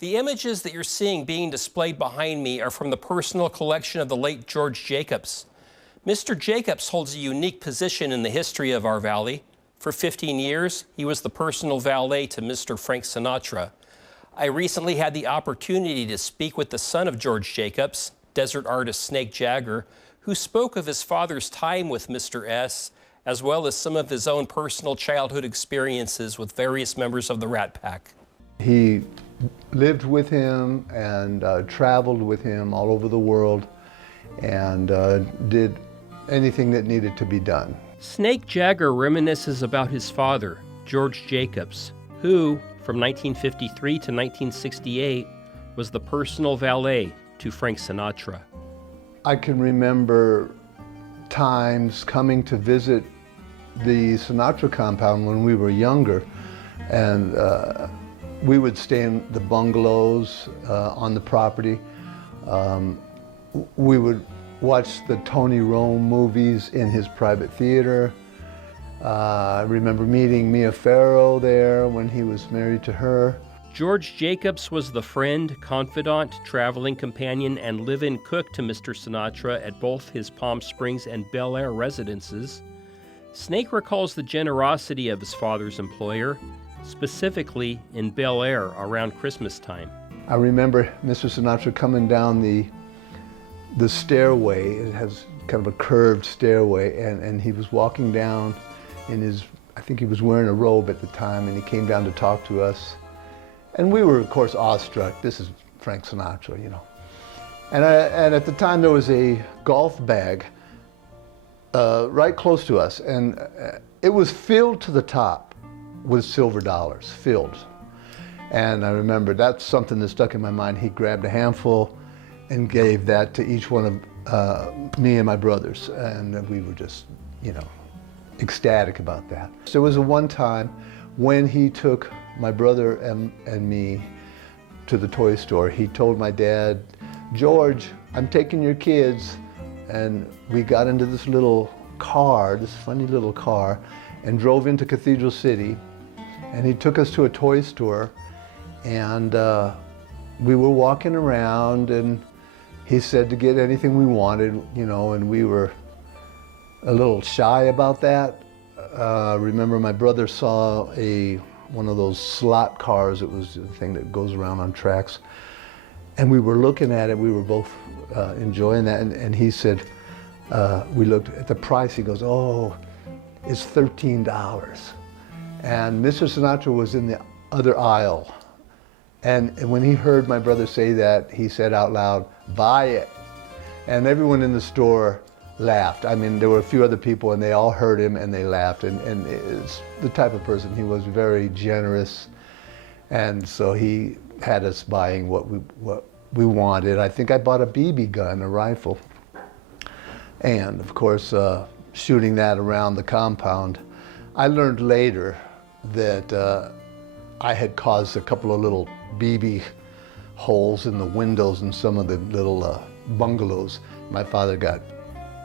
The images that you're seeing being displayed behind me are from the personal collection of the late George Jacobs. Mr. Jacobs holds a unique position in the history of our valley. For 15 years, he was the personal valet to Mr. Frank Sinatra. I recently had the opportunity to speak with the son of George Jacobs, desert artist Snake Jagger, who spoke of his father's time with Mr. S, as well as some of his own personal childhood experiences with various members of the Rat Pack. He lived with him and traveled with him all over the world and did anything that needed to be done. Snake Jagger reminisces about his father, George Jacobs, who, from 1953 to 1968, was the personal valet to Frank Sinatra. I can remember times coming to visit the Sinatra compound when we were younger, and we would stay in the bungalows on the property. We would watch the Tony Rome movies in his private theater. I remember meeting Mia Farrow there when he was married to her. George Jacobs was the friend, confidant, traveling companion, and live-in cook to Mr. Sinatra at both his Palm Springs and Bel Air residences. Snake recalls the generosity of his father's employer, specifically in Bel Air around Christmas time. I remember Mr. Sinatra coming down the stairway. It has kind of a curved stairway, and he was walking down in his, I think he was wearing a robe at the time, and he came down to talk to us. And we were, of course, awestruck. This is Frank Sinatra, you know. And at the time, there was a golf bag right close to us, and it was filled to the top with silver dollars, filled. And I remember that's something that stuck in my mind. He grabbed a handful and gave that to each one of me and my brothers, and we were just, you know, ecstatic about that. There was a one time when he took my brother and me to the toy store. He told my dad, "George, I'm taking your kids." And we got into this little car, this funny little car, and drove into Cathedral City. And he took us to a toy store, and we were walking around, and he said to get anything we wanted, you know, and we were a little shy about that. Remember my brother saw one of those slot cars. It was the thing that goes around on tracks. And we were looking at it, we were both enjoying that, and he said, we looked at the price, he goes, "Oh, it's $13. And Mr. Sinatra was in the other aisle. And when he heard my brother say that, he said out loud, "Buy it." And everyone in the store laughed. I mean, there were a few other people, and they all heard him and they laughed. And it's the type of person, he was very generous. And so he had us buying what we wanted. I think I bought a BB gun, a rifle. And of course, shooting that around the compound. I learned later that I had caused a couple of little BB holes in the windows in some of the little bungalows. My father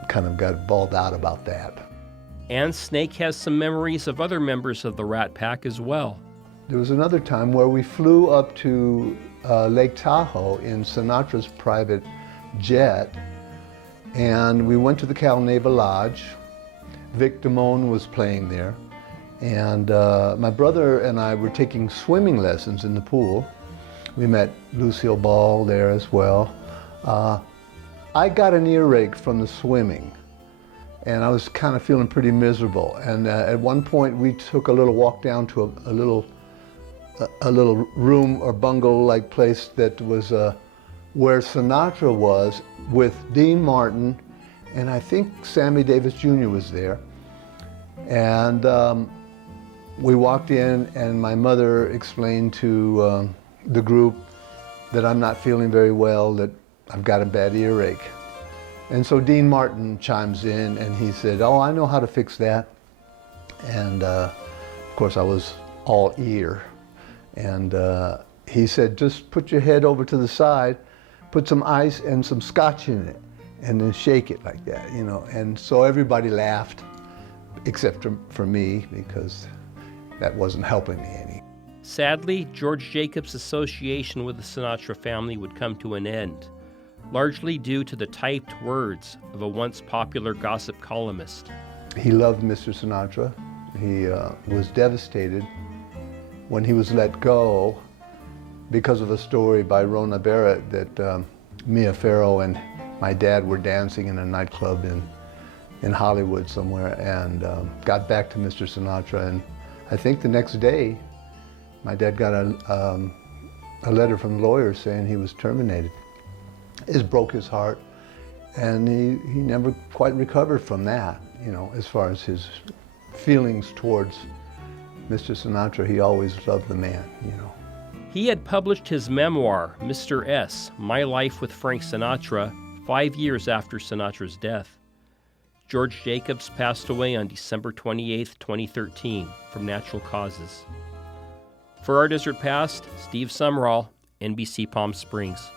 kind of got bawled out about that. And Snake has some memories of other members of the Rat Pack as well. There was another time where we flew up to Lake Tahoe in Sinatra'S private jet, and we went to the Cal Naval Lodge. Vic Damone was playing there, and my brother and I were taking swimming lessons in the pool. We met Lucille Ball there as well. I got an earache from the swimming, and I was kind of feeling pretty miserable. And at one point, we took a little walk down to a little room or bungalow-like place that was where Sinatra was with Dean Martin, and I think Sammy Davis Jr. was there. And we walked in, and my mother explained to the group that I'm not feeling very well, that I've got a bad earache. And so Dean Martin chimes in, and he said, "Oh, I know how to fix that." And of course I was all ear. And he said, "Just put your head over to the side, put some ice and some scotch in it, and then shake it like that, you know." And so everybody laughed, except for me, because that wasn't helping me any. Sadly, George Jacobs' association with the Sinatra family would come to an end, largely due to the typed words of a once popular gossip columnist. He loved Mr. Sinatra. He was devastated when he was let go because of a story by Rona Barrett that Mia Farrow and my dad were dancing in a nightclub in Hollywood somewhere, and got back to Mr. Sinatra. And I think the next day, my dad got a letter from lawyers saying he was terminated. It broke his heart, and he never quite recovered from that, you know, as far as his feelings towards Mr. Sinatra. He always loved the man, you know. He had published his memoir, Mr. S., My Life with Frank Sinatra, 5 years after Sinatra's death. George Jacobs passed away on December 28, 2013, from natural causes. For Our Desert Past, Steve Sumrall, NBC Palm Springs.